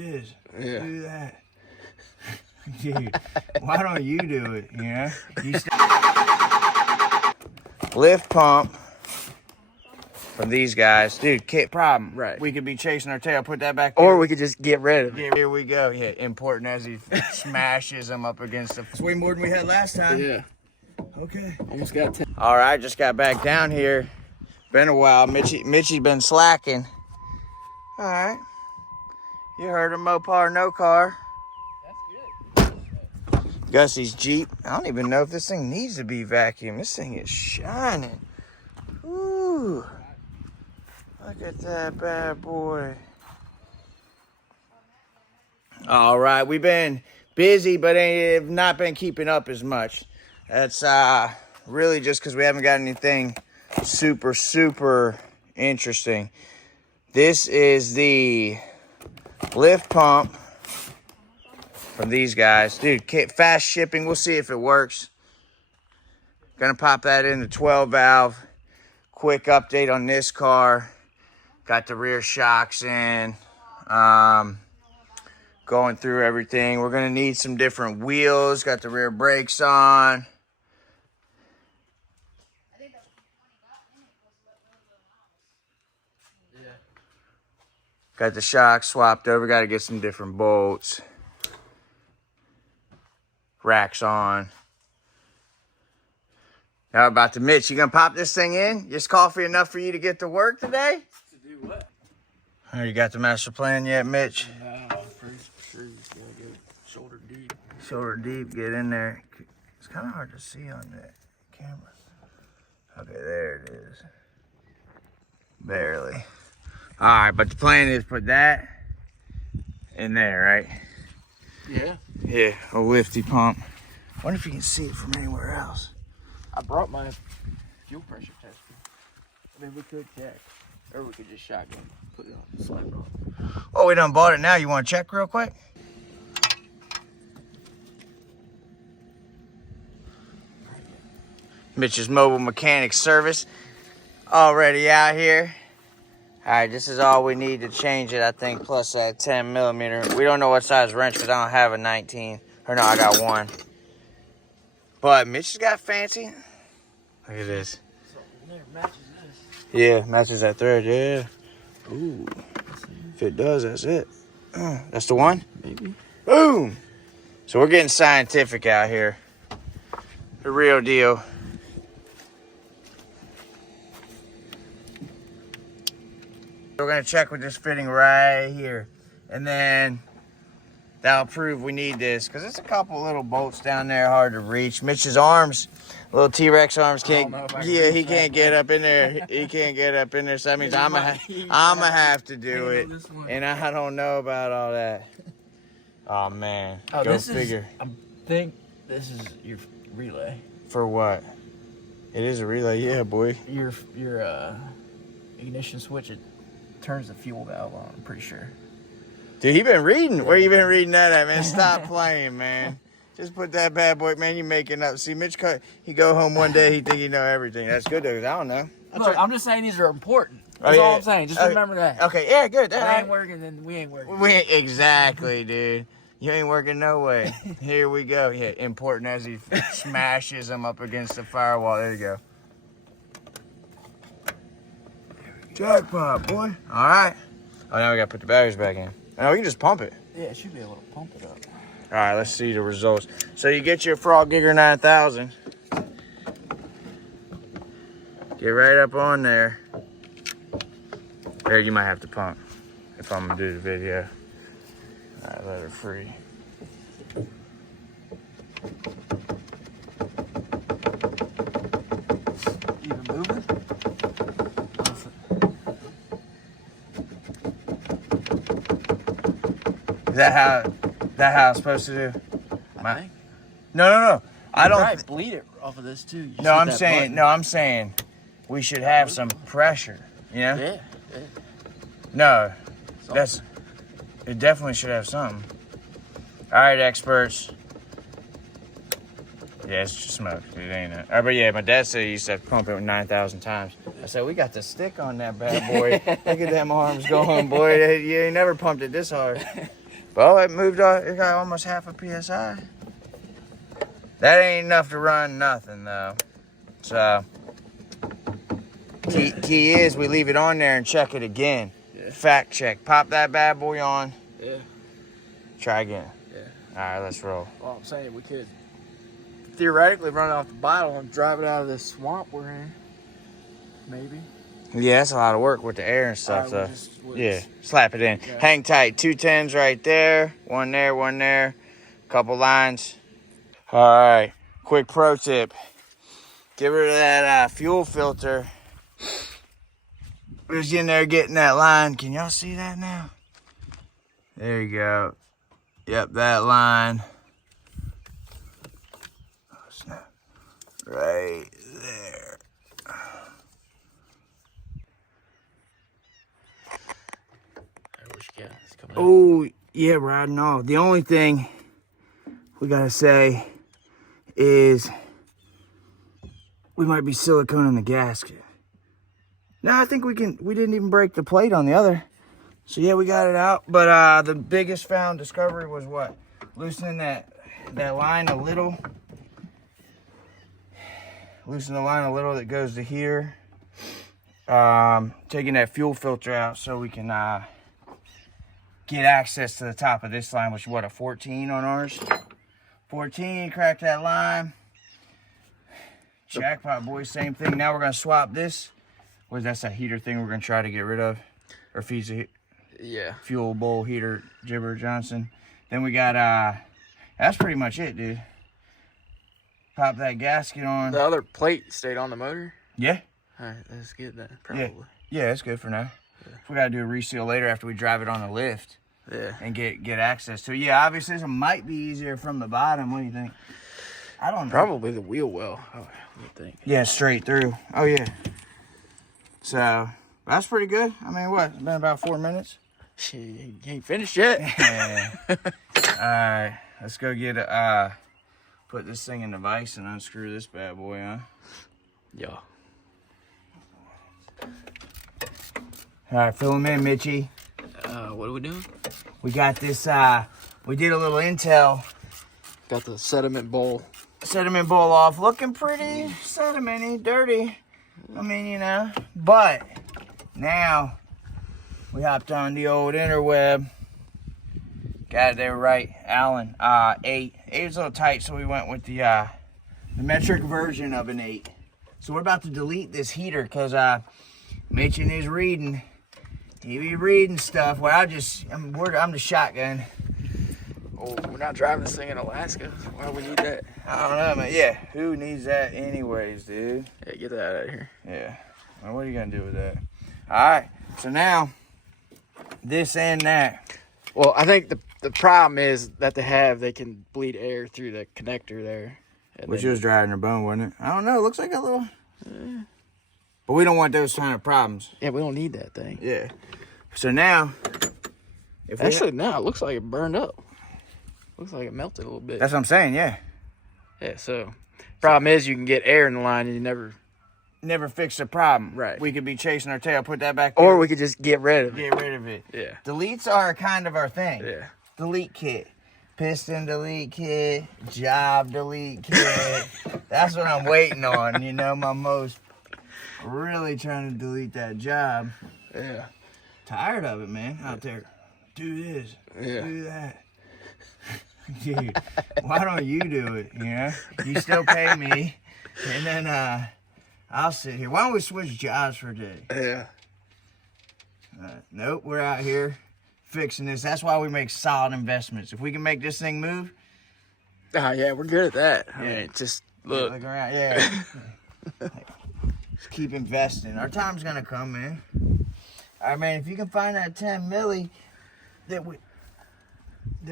Yeah. Do that. Dude, why don't you do it, you know? Lift pump from these guys. Dude, problem. Right. We could be chasing our tail, put that back there. Or we could just get rid of it. Yeah, here we go. Yeah, important as he smashes them up against the... It's way more than we had last time. Yeah. Okay. Almost got 10. All right, just got back down here. Been a while. Mitchy's been slacking. All right. You heard him, Mopar, no car. That's good. Gussie's Jeep. I don't even know if this thing needs to be vacuumed. This thing is shining. Ooh. Look at that bad boy. All right, we've been busy, but have not been keeping up as much. That's really just because we haven't got anything super interesting. This is the lift pump from these guys. Dude, fast shipping. We'll see if it works. Gonna pop that in the 12 valve. Quick update on this car. Got the rear shocks in. Going through everything. We're gonna need some different wheels. Got the rear brakes on. Got the shocks swapped over. Got to get some different bolts. Racks on. Now about the Mitch. You gonna pop this thing in? Is coffee enough for you to get to work today? To do what? Oh, you got the master plan yet, Mitch? No, for sure you just gotta go shoulder deep. Shoulder deep, get in there. It's kind of hard to see on the camera. Okay, there it is. Barely. All right, but the plan is put that in there, right? Yeah. Yeah, a lifty pump. Wonder if you can see it from anywhere else. I brought my fuel pressure tester. I mean, we could check. Or we could just shotgun, put it on the slide rock. Oh, we done bought it now. You want to check real quick? Mitch's Mobile Mechanic Service already out here. All right, this is all we need to change it, I think, plus that 10 millimeter. We don't know what size wrench because I don't have a 19. Or no, I got one. But Mitch has got fancy. Look at this. Something there matches this. Yeah, matches that thread, yeah. Ooh. If it does, that's it. That's the one? Maybe. Boom! So we're getting scientific out here. The real deal. We're gonna check with this fitting right here. And then that'll prove we need this. Cause there's a couple little bolts down there hard to reach. Mitch's arms, little T-Rex arms can't, yeah, he can't get up in there. He can't get up in there. So that means I'm gonna have to do it. And I don't know about all that. Oh man, oh, go figure. I think this is your relay. For what? It is a relay, yeah, boy. Your ignition switch, it turns the fuel valve on, I'm pretty sure. Dude, he been reading. Where you been reading that at, man? Stop playing, man. Just put that bad boy, man. You making up. See, Mitch, he go home one day, he think he know everything. That's good, though, 'cause I don't know. Look, I'm just saying these are important. That's all I'm saying. Just remember that. Okay, yeah, good. If I ain't working, then we ain't working. Exactly, dude. You ain't working no way. Here we go. Yeah, important as he smashes them up against the firewall. There you go. Jackpot, boy. All right. Oh, now we got to put the batteries back in. Oh, we can just pump it. Yeah, it should be able to pump it up. All right, let's see the results. So you get your Frog Gigger 9000. Get right up on there. There, you might have to pump if I'm going to do the video. All right, let her free. Even moving? Is that how it's supposed to do? I think. No. I don't. Right, bleed it off of this too. No, I'm saying we should have some pressure. You know? Yeah. No, Something. it definitely should have something. All right, experts. Yeah, it's just smoke, dude, ain't it? But yeah, my dad said he used to have to pump it 9,000 times. I said, we got the stick on that bad boy. Look at them arms going, boy. You ain't never pumped it this hard. Well, it moved on. It got almost half a PSI. That ain't enough to run nothing, though. So, key is we leave it on there and check it again. Yeah. Fact check. Pop that bad boy on. Yeah. Try again. Yeah. All right, let's roll. Well, I'm saying we could theoretically run it off the bottle and drive it out of this swamp we're in. Maybe. Yeah, that's a lot of work with the air and stuff, though. Yeah, slap it in. Okay. Hang tight. 2 10s right there. One there. Couple lines. All right. Quick pro tip. Get rid of that fuel filter. We're just in there getting that line. Can y'all see that now? There you go. Yep, that line. Oh, snap. Right there. Oh, yeah, riding off. The only thing we gotta say is we might be siliconing the gasket. No, I think we didn't even break the plate on the other. So yeah, we got it out. But the biggest found discovery was what? Loosening that line a little. Loosen the line a little that goes to here. Taking that fuel filter out so we can get access to the top of this line, which is what, a 14 on ours? 14, crack that line. Jackpot, boys, same thing. Now we're gonna swap this. That's that heater thing we're gonna try to get rid of. Or fuel bowl heater, Gibber Johnson. Then we got, that's pretty much it, dude. Pop that gasket on. The other plate stayed on the motor? Yeah. All right, that's good then, probably. Yeah, that's good for now. Yeah. We gotta do a reseal later after we drive it on the lift. Yeah. And get access to it. Yeah, obviously this might be easier from the bottom. What do you think? I don't know. Probably the wheel well, I would think. Yeah, straight through. Oh, yeah. So, that's pretty good. I mean, what? It's been about 4 minutes? Shit, you ain't finished yet. Yeah. All right. Let's go get put this thing in the vise and unscrew this bad boy, huh? Yeah. All right, fill them in, Mitchie. What are we doing? We got this, we did a little intel. Got the sediment bowl. Sediment bowl off. Looking pretty sedimenty, dirty. I mean, you know. But now we hopped on the old interweb. Got it there right. Allen, 8. 8 is a little tight, so we went with the metric version of an 8. So we're about to delete this heater because Mitch in his reading. He be reading stuff. Well, I'm the shotgun. Oh, we're not driving this thing in Alaska. Why would we need that? I don't know, man. Yeah, who needs that anyways, dude? Yeah, get that out of here. Yeah. Well, what are you going to do with that? All right. So now, this and that. Well, I think the problem is that they can bleed air through the connector there. Which was driving their bone, wasn't it? I don't know. It looks like a little... But we don't want those kind of problems. Yeah, we don't need that thing. Yeah. So now... Actually, no, it looks like it burned up. Looks like it melted a little bit. That's what I'm saying, yeah. Yeah, so... Problem is you can get air in the line and you never fix the problem. Right. We could be chasing our tail, put that back there. Or we could just get rid of it. Get rid of it. Yeah. Deletes are kind of our thing. Yeah. Delete kit. Piston delete kit. Job delete kit. That's what I'm waiting on. You know, my most really trying to delete that job. Yeah. Tired of it, man. Out there. Do this. Yeah. Do that. Dude, why don't you do it? You know? You still pay me. And then I'll sit here. Why don't we switch jobs for a day? Yeah. Nope, we're out here fixing this. That's why we make solid investments. If we can make this thing move. Oh, yeah, we're good at that. Yeah. I mean, just look. Look around. Yeah. Just keep investing. Our time's going to come, man. All right, man, if you can find that 10 milli that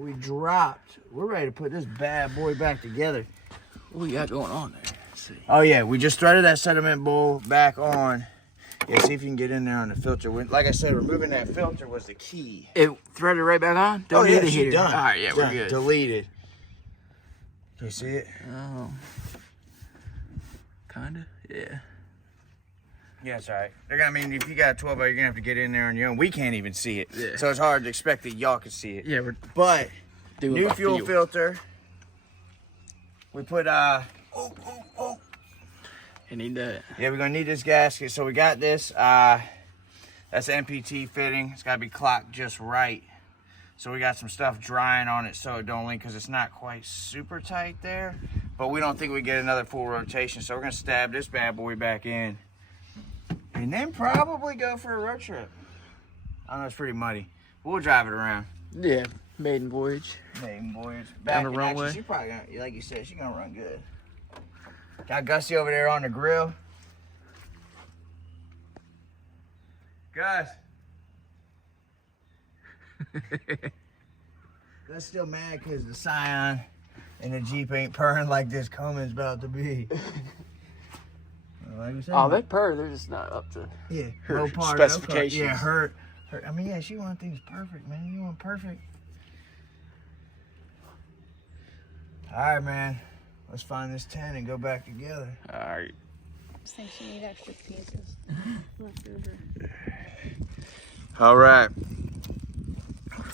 we dropped, we're ready to put this bad boy back together. What we got going on there? Let's see. Oh, yeah, we just threaded that sediment bowl back on. Yeah, see if you can get in there on the filter. Like I said, removing that filter was the key. It threaded right back on? Don't need the heater. done. All right, yeah, we're good. Deleted. Can you see it? Oh. Kinda, yeah. Yeah, it's all right. They're gonna, I mean, if you got a 12 you're gonna have to get in there on your own. We can't even see it. Yeah. So it's hard to expect that y'all can see it. Yeah, we're But doing new by fuel feel. filter. We put I need that. yeah, we're gonna need this gasket. So we got this. That's MPT fitting. It's gotta be clocked just right. So we got some stuff drying on it so it don't leak because it's not quite super tight there. But we don't think we get another full rotation. So we're gonna stab this bad boy back in. And then probably go for a road trip. I know it's pretty muddy. We'll drive it around. Yeah, maiden voyage. Maiden voyage. Down the in runway. action, she probably gonna, like you said, she's gonna run good. Got Gussie over there on the grill. Gus. Gus still mad because the Scion and the Jeep ain't purring like this Cummins about to be. Like we said, Oh, they purr. They're just not up to her her Mopar, specifications. Yeah, her. I mean, yeah, she wants things perfect, man. You want perfect. All right, man. Let's find this 10 and go back together. All right. I think she need extra pieces left over. All right.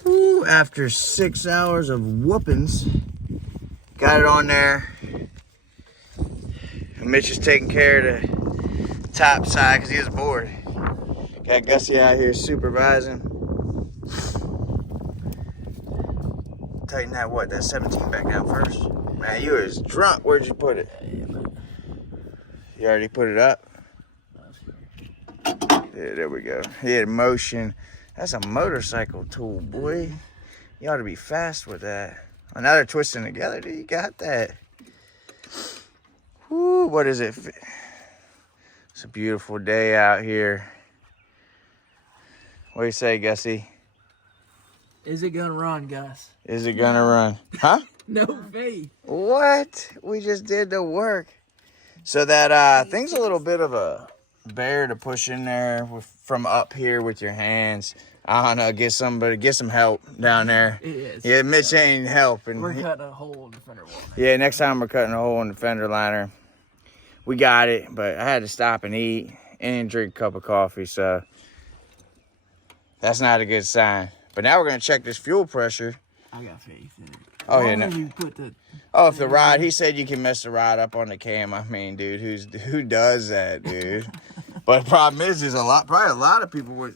Whew, after 6 hours of whoopings, got it on there. Mitch is taking care of the top side because he was bored. Got Gussie out here supervising. Tighten that, what, that 17 back down first? Man, you was drunk. Where'd you put it? You already put it up? Yeah, there we go. He had motion. That's a motorcycle tool, boy. You ought to be fast with that. Oh, now they're twisting together, dude. You got that. Whoo, what is it? It's a beautiful day out here. What do you say, Gussie? Is it gonna run, Gus? Is it gonna run? Huh? No faith. What? We just did the work. So that thing's a little bit of a bear to push in there from up here with your hands. I don't know, get some help down there. It is. Yeah, Mitch ain't helping. We're cutting a hole in the fender wall. Yeah, next time we're cutting a hole in the fender liner. We got it, but I had to stop and eat and drink a cup of coffee, so that's not a good sign. But now we're gonna check this fuel pressure. I got faith in it. Oh, Why yeah, no. don't you put the Oh, if the rod, he said you can mess the rod up on the cam. I mean, dude, who does that, dude? But the problem is probably a lot of people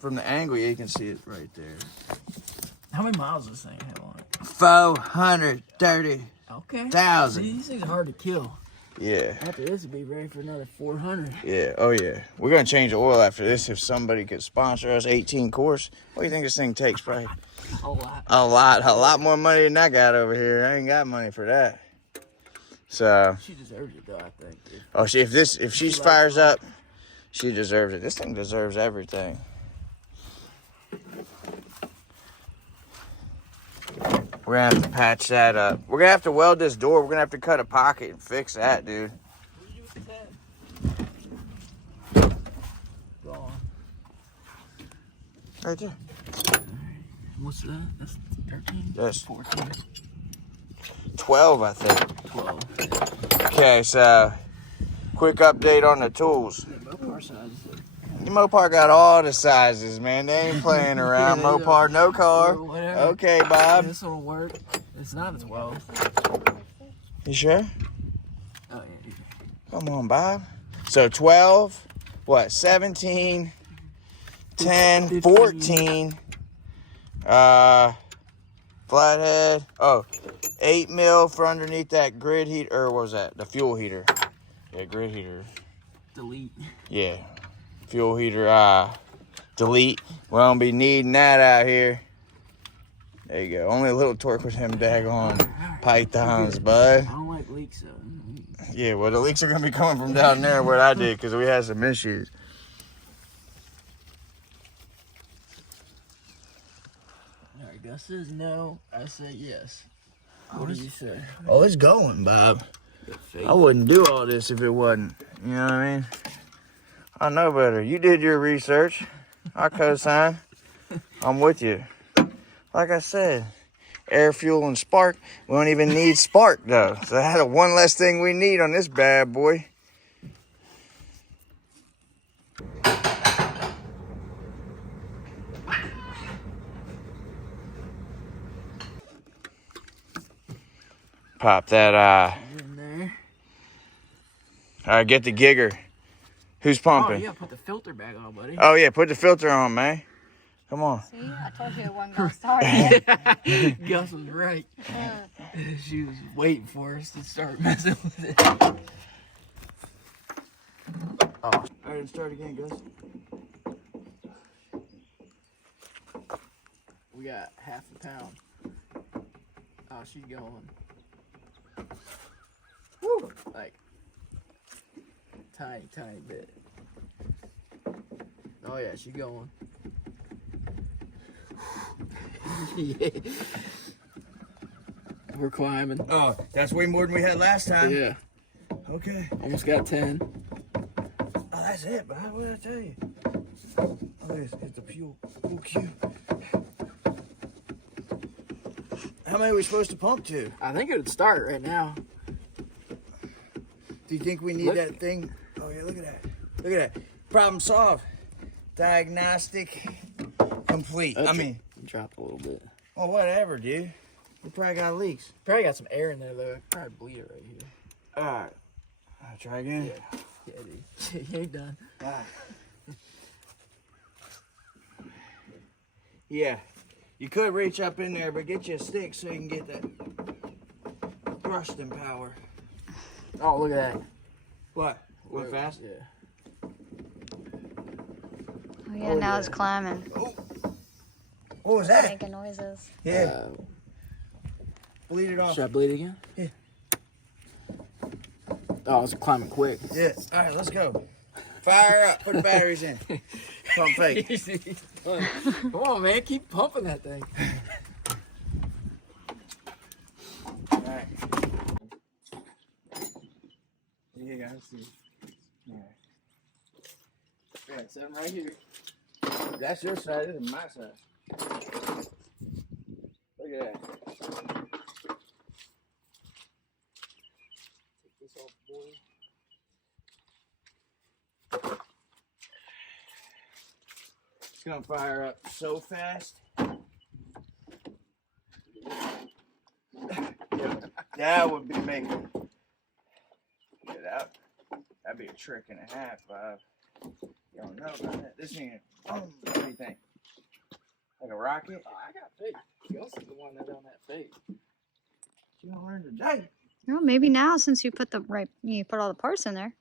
from the angle, you can see it right there. how many miles does this thing have on it? 430,000. Okay. These things are hard to kill. Yeah. After this, it'll be ready for another 400. Yeah. Oh, yeah. We're going to change the oil after this. If somebody could sponsor us 18 course, what do you think this thing takes? Probably A lot. a lot more money than I got over here. I ain't got money for that. So, She deserves it, though, I think. oh, if she fires up, she deserves it. This thing deserves everything. We're gonna have to patch that up. We're gonna have to weld this door. We're gonna have to cut a pocket and fix that, dude. What do you do with the tab? Gone. Right there. What's that? That's 13? Yes. 14? 12, I think. 12. Okay, so quick update on the tools. Yeah, Mopar sizes. The Mopar got all the sizes, man. They ain't playing around. Yeah, they Mopar, no car. Or whatever. Okay, Bob. This will work. It's not a 12. You sure? Oh, yeah. Come on, Bob. So 12, what, 17, 10, 15. 14, flathead. Oh, 8 mil for underneath that grid heater, or what was that? The fuel heater. Yeah, grid heater. Delete. Yeah. Fuel heater, delete. We won't be needing that out here. There you go. Only a little torque with them daggone pythons, bud. I don't like leaks, though. Yeah, well, the leaks are going to be coming from down there where I did because we had some issues. All right, Gus says no. I say yes. What do you say? Oh, it's going, Bob. Good faith. I wouldn't do all this if it wasn't. You know what I mean? I know better. You did your research. I co-sign. I'm with you. Like I said, air, fuel, and spark. We don't even need spark, though. So that's one less thing we need on this bad boy. Pop that. In there. All right, get the gigger. Who's pumping? Oh, yeah, put the filter back on, buddy. Oh, yeah, put the filter on, man. Come on. See, I told you it wasn't gonna start. Right? Gus was right. She was waiting for us to start messing with it. Oh. All right, let's start again, Gus. We got half a pound. Oh, she's going. Woo! Like, tiny bit. Oh, yeah, she's going. Yeah. We're climbing. Oh, that's way more than we had last time. Yeah. Okay. Almost got 10. Oh, that's it, bro. What did I tell you? Oh, it's the fuel cube. How many are we supposed to pump to? I think it would start right now. Do you think we need that thing? Oh, yeah, look at that. Look at that. Problem solved. Diagnostic complete. I mean, dropped a little bit. oh, whatever, dude. We probably got leaks. Probably got some air in there though. Probably bleed it right here. All right. I'll try again. Yeah, dude. You ain't done. All right. Yeah. You could reach up in there, but get you a stick so you can get that thrusting power. Oh, look at that. What? Went fast? Yeah. Oh yeah, now it's climbing. Oh. What was that? Making noises. Yeah. Bleed it off. Should I bleed again? Yeah. Oh, it's climbing quick. Yeah. All right, let's go. Fire up. Put the batteries in. Pump fake. Come on, man. Keep pumping that thing. All right. Here you go. Let's see. All right. Got something right here. That's your side. This is my side. Look at that. Take this off, boy. It's gonna fire up so fast. That would be making. Yeah, that'd be a trick and a half. You don't know about that. This thing, what do you think? Like a rocket? Oh, I got faith. Gus is the one that on that faith. You don't learn today. Well, maybe now since you put you put all the parts in there.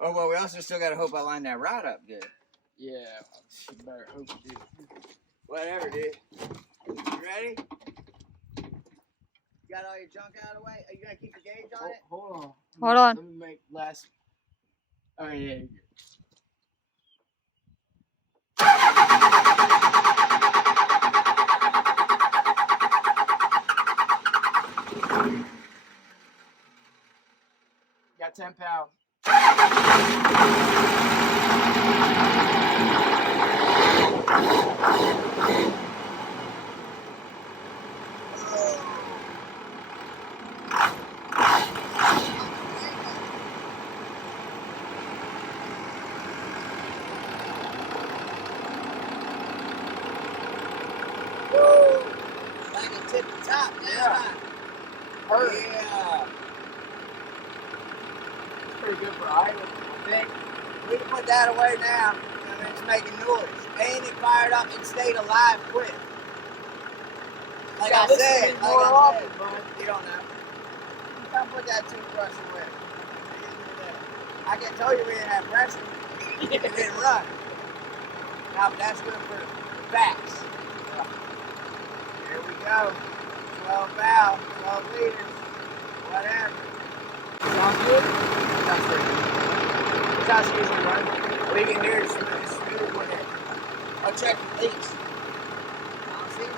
Oh, well, we also still got to hope I line that rod up good. Yeah, you better hope you do. Whatever, dude. You ready? You got all your junk out of the way? Are you going to keep the gauge on it? Hold on. Hold on. Let me make last. Oh, yeah. Got 10 pounds. Like it tip the top, Yeah. Perfect. Yeah. It's pretty good for idle, I think. We can put that away now. I mean, it's making noise. And it fired up and stayed alive quick. Like Yeah, I this said, is more often, bud. you don't know. You can't put that toothbrush away. I can tell you we didn't have pressure. It didn't run. Now, but that's good for facts. Here we go. 12 valves, 12 liters, whatever. Sounds good? That's pretty good. That's how she usually runs. What you can hear is smooth with it. I'll check the leaks. I'll see one.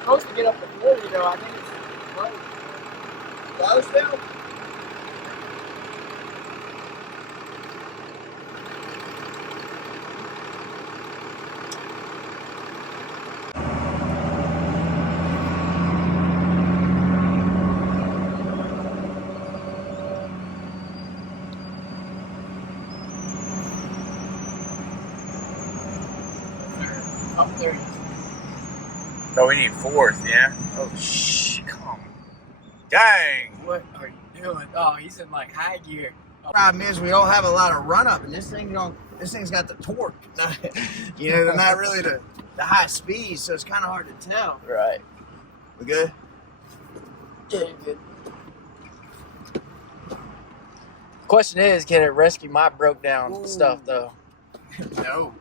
Supposed to get up to 40 though. I think it's close. Close still? Up there. No, we need fourth, yeah? Oh, shit, come on. Dang. What are you doing? Oh, he's in like high gear. Problem is we don't have a lot of run up, and this thing's got the torque. You know, not really the high speed, so it's kind of hard to tell. Right. We good? Yeah, you're good. Question is, can it rescue my broke down stuff though? No.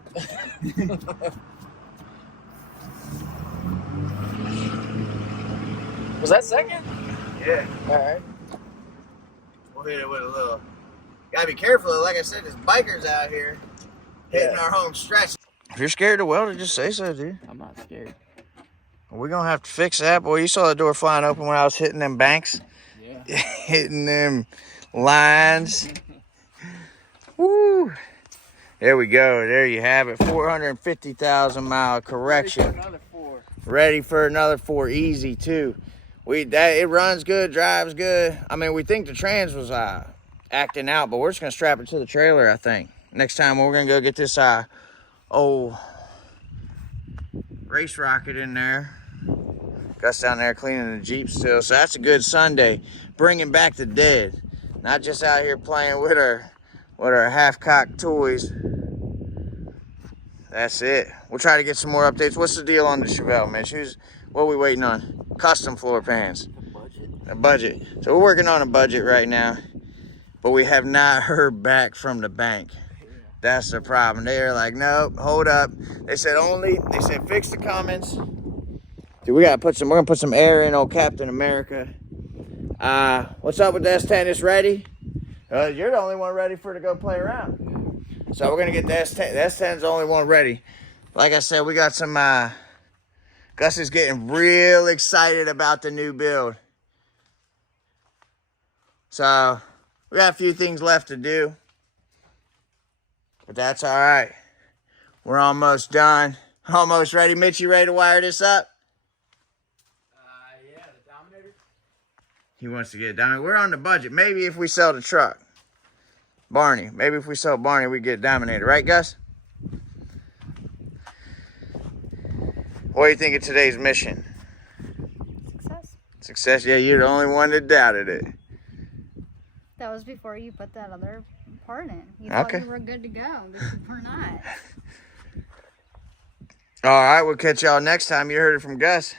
Was that second? Yeah. All right. We'll hit it with a little. Gotta be careful. Like I said, there's bikers out here hitting our home stretch. If you're scared to weld it, just say so, dude. I'm not scared. We're gonna have to fix that, boy. You saw the door flying open when I was hitting them banks. Yeah. Hitting them lines. Woo. There we go. There you have it. 450,000 mile correction. Ready for another 4. Easy too. It runs good, drives good. I mean, we think the trans was acting out, but we're just gonna strap it to the trailer, I think. Next time we're gonna go get this old race rocket in there. Gus down there cleaning the Jeep still. So that's a good Sunday. Bringing back the dead. Not just out here playing with our half-cocked toys. That's it. We'll try to get some more updates. What's the deal on the Chevelle, Mitch? What are we waiting on? Custom floor pans. A budget. So we're working on a budget right now. But we have not heard back from the bank. That's the problem. They're like, nope, hold up. They said fix the Cummins. Dude, we're gonna put some air in old Captain America. What's up with the S10? It's ready? You're the only one ready for it to go play around. So we're gonna get the S10. The S10's the only one ready. Like I said, we got some Gus is getting real excited about the new build. So we got a few things left to do. But that's all right. We're almost done. Almost ready. Mitch, you ready to wire this up? Yeah, the Dominator. He wants to get it down. We're on the budget. Maybe if we sell the truck. Barney. Maybe if we sell Barney, we get a Dominator. Right, Gus? What do you think of today's mission? Success. Success? Yeah, you're the only one that doubted it. That was before you put that other part in. You thought Okay. you were good to go, but you were not. All right, we'll catch y'all next time. You heard it from Gus.